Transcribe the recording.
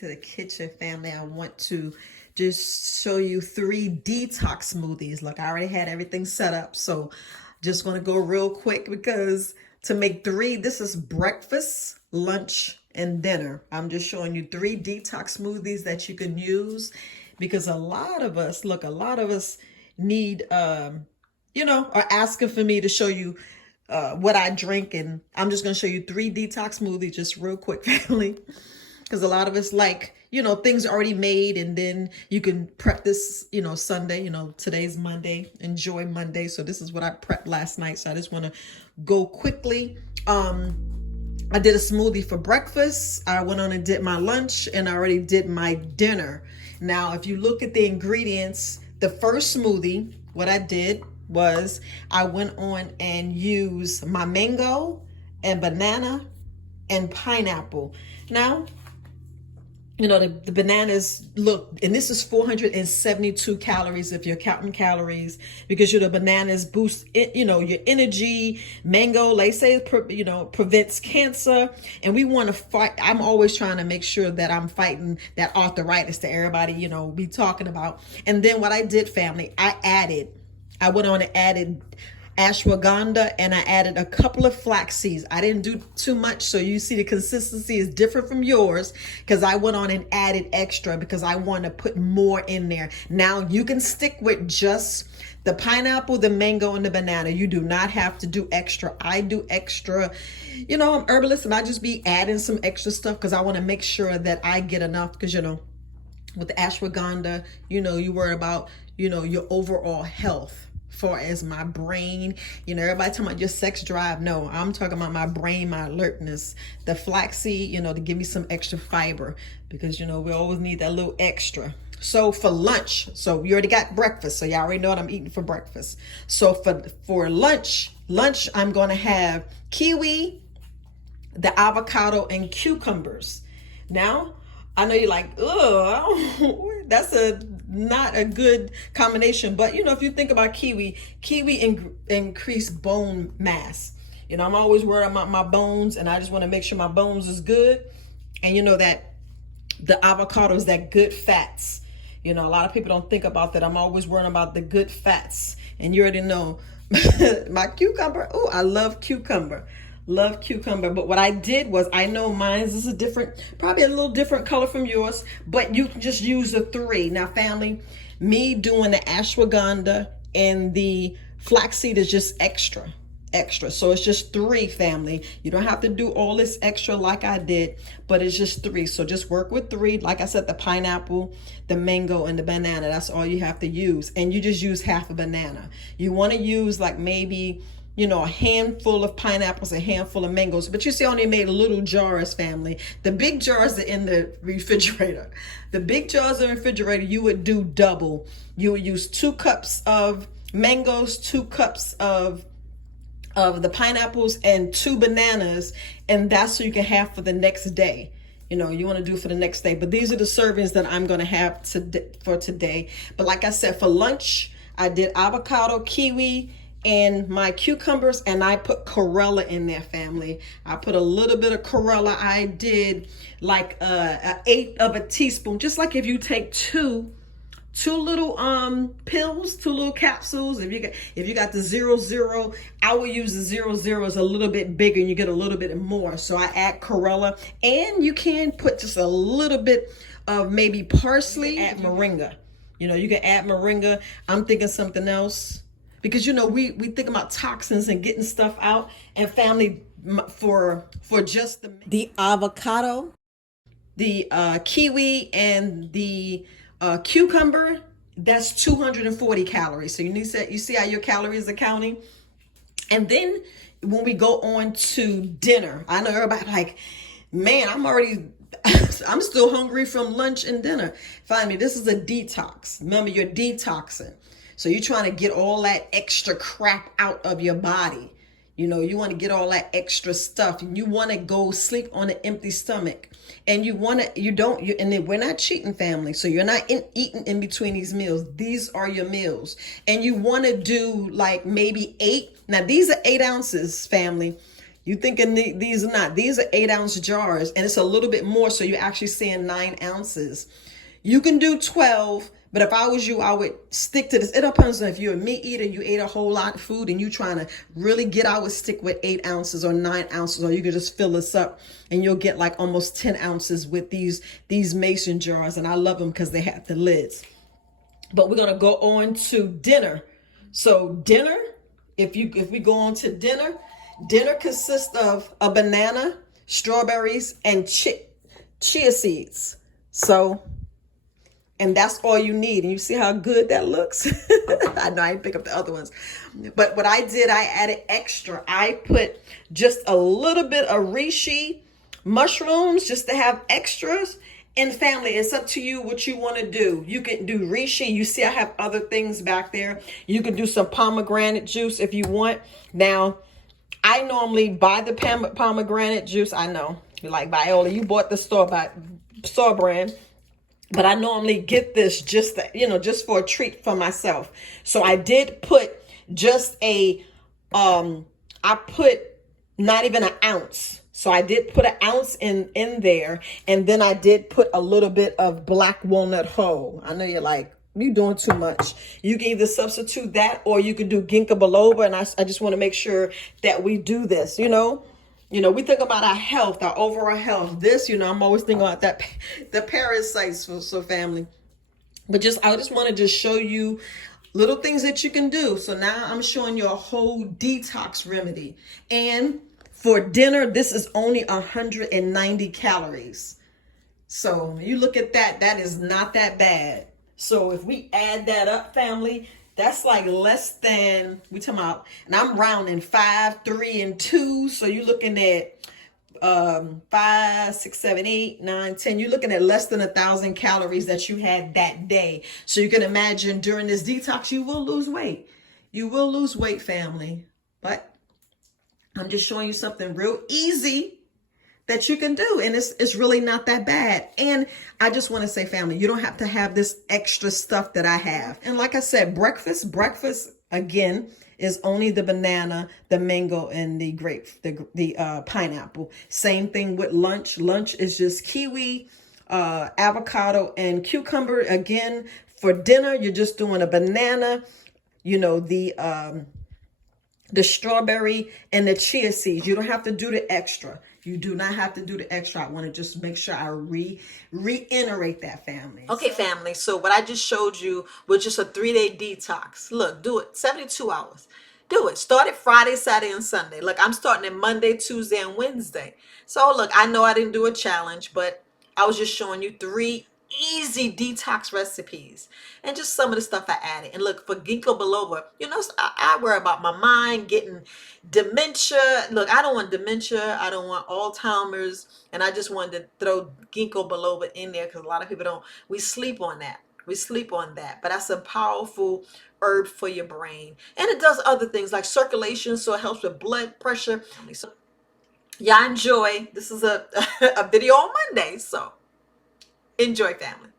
to the kitchen, family. I want to just show you 3 detox smoothies. Look, I already had everything set up, so just going to go real quick because to make 3, this is breakfast, lunch, and dinner. I'm just showing you 3 detox smoothies that you can use because a lot of us need, are asking for me to show you what I drink, and I'm just going to show you 3 detox smoothies just real quick, family, because a lot of us like, things already made, and then you can prep this, Sunday, today's Monday, enjoy Monday. So this is what I prepped last night. So I just want to go quickly. I did a smoothie for breakfast. I went on and did my lunch, and I already did my dinner. Now, if you look at the ingredients, the first smoothie, what I did was I went on and used my mango and banana and pineapple. Now, the bananas, look, and this is 472 calories if you're counting calories, because the bananas boost it, your energy. Mango, they say, prevents cancer, and we want to fight. I'm always trying to make sure that I'm fighting that arthritis that everybody, be talking about. And then what I did, family, I went on and added ashwagandha, and I added a couple of flax seeds. I didn't do too much, so you see the consistency is different from yours, because I went on and added extra because I want to put more in there. Now you can stick with just the pineapple, the mango, and the banana. You do not have to do extra. I do extra. I'm herbalist, and I just be adding some extra stuff because I want to make sure that I get enough, because with the ashwagandha, you worry about your overall health. Far as my brain, everybody talking about your sex drive. No, I'm talking about my brain, my alertness. The flaxseed, to give me some extra fiber, because we always need that little extra. So for lunch, so you already got breakfast, so y'all already know what I'm eating for breakfast. So for lunch I'm gonna have kiwi, the avocado, and cucumbers. Now I know you're like, oh, that's not a good combination. But, if you think about kiwi increase bone mass. I'm always worried about my bones, and I just want to make sure my bones is good. And that the avocado is that good fats. A lot of people don't think about that. I'm always worrying about the good fats. And you already know my cucumber. Oh, I love cucumber. Love cucumber. But what I did was, I know mine is probably a little different color from yours, but you can just use the 3. Now, family, me doing the ashwagandha and the flaxseed is just extra. So it's just 3, family. You don't have to do all this extra like I did, but it's just 3. So just work with 3. Like I said, the pineapple, the mango, and the banana. That's all you have to use. And you just use half a banana. You want to use like maybe a handful of pineapples, a handful of mangoes. But you see, I only made little jars, family. The big jars are in the refrigerator. The big jars in the refrigerator, you would do double. You would use 2 cups of mangoes, 2 cups of the pineapples, and 2 bananas. And that's so you can have for the next day. You want to do for the next day. But these are the servings that I'm going to have for today. But like I said, for lunch, I did avocado, kiwi, and my cucumbers, and I put chlorella in there, family. I put a little bit of chlorella. I did like an 1/8 of a teaspoon, just like if you take two little pills, 2 little capsules. If you got the 00, I will use the 00 is a little bit bigger, and you get a little bit more. So I add chlorella, and you can put just a little bit of maybe parsley. Add moringa. You can add moringa. I'm thinking something else. Because, we think about toxins and getting stuff out. And family, for just the avocado, the kiwi, and the cucumber, that's 240 calories. So you see how your calories are counting. And then when we go on to dinner, I know everybody like, man, I'm still hungry from lunch and dinner. Finally, this is a detox. Remember, you're detoxing. So you're trying to get all that extra crap out of your body. You want to get all that extra stuff, and you want to go sleep on an empty stomach. And and we're not cheating, family. So you're not eating in between these meals. These are your meals. And you want to do like maybe 8. Now these are 8 ounces, family. You thinking these are not. These are 8-ounce jars, and it's a little bit more, so you're actually seeing 9 ounces. You can do 12, but if I was you, I would stick to this. It depends on if you're a meat eater, you ate a whole lot of food, and you trying to really get, I would stick with 8 ounces or 9 ounces, or you could just fill this up, and you'll get like almost 10 ounces with these mason jars, and I love them because they have the lids. But we're gonna go on to dinner. So dinner, if we go on to dinner, dinner consists of a banana, strawberries, and chia seeds. So, and that's all you need. And you see how good that looks? I know I didn't pick up the other ones. But what I did, I added extra. I put just a little bit of reishi mushrooms just to have extras. And family, it's up to you what you want to do. You can do reishi. You see I have other things back there. You can do some pomegranate juice if you want. Now, I normally buy the pomegranate juice. I know, like Viola, you bought the store brand. But I normally get this just, just for a treat for myself. So I did put just I put not even an ounce. So I did put an ounce in there. And then I did put a little bit of black walnut whole. I know you're like, you're doing too much. You can either substitute that or you can do ginkgo biloba. And I just want to make sure that we do this, we think about our health, our overall health. This, I'm always thinking about that, the parasites for family. But I just want to just show you little things that you can do. So now I'm showing you a whole detox remedy. And for dinner, this is only 190 calories. So you look at that, that is not that bad. So if we add that up, family, that's like less than, we talking about, and I'm rounding 5, 3, and 2. So you're looking at 5, 6, 7, 8, 9, 10. You're looking at less than 1,000 calories that you had that day. So you can imagine during this detox, you will lose weight. You will lose weight, family. But I'm just showing you something real easy that you can do, and it's really not that bad. And I just want to say, family, you don't have to have this extra stuff that I have. And like I said, breakfast again is only the banana, the mango, and the grape, the pineapple. Same thing with lunch. Lunch is just kiwi, avocado, and cucumber. Again, for dinner, you're just doing a banana, the strawberry and the chia seeds. You don't have to do the extra. You do not have to do the extra. I want to just make sure I reiterate that, family. Okay, family. So what I just showed you was just a 3-day detox. Look, do it. 72 hours. Do it. Start it Friday, Saturday, and Sunday. Look, I'm starting it Monday, Tuesday, and Wednesday. So look, I know I didn't do a challenge, but I was just showing you 3 easy detox recipes and just some of the stuff I added. And look, for ginkgo biloba, I worry about my mind getting dementia. Look, I don't want dementia. I don't want Alzheimer's. And I just wanted to throw ginkgo biloba in there because a lot of people we sleep on that. We sleep on that. But that's a powerful herb for your brain. And it does other things like circulation, so it helps with blood pressure. So yeah, enjoy. This is a video on Monday, so enjoy, family.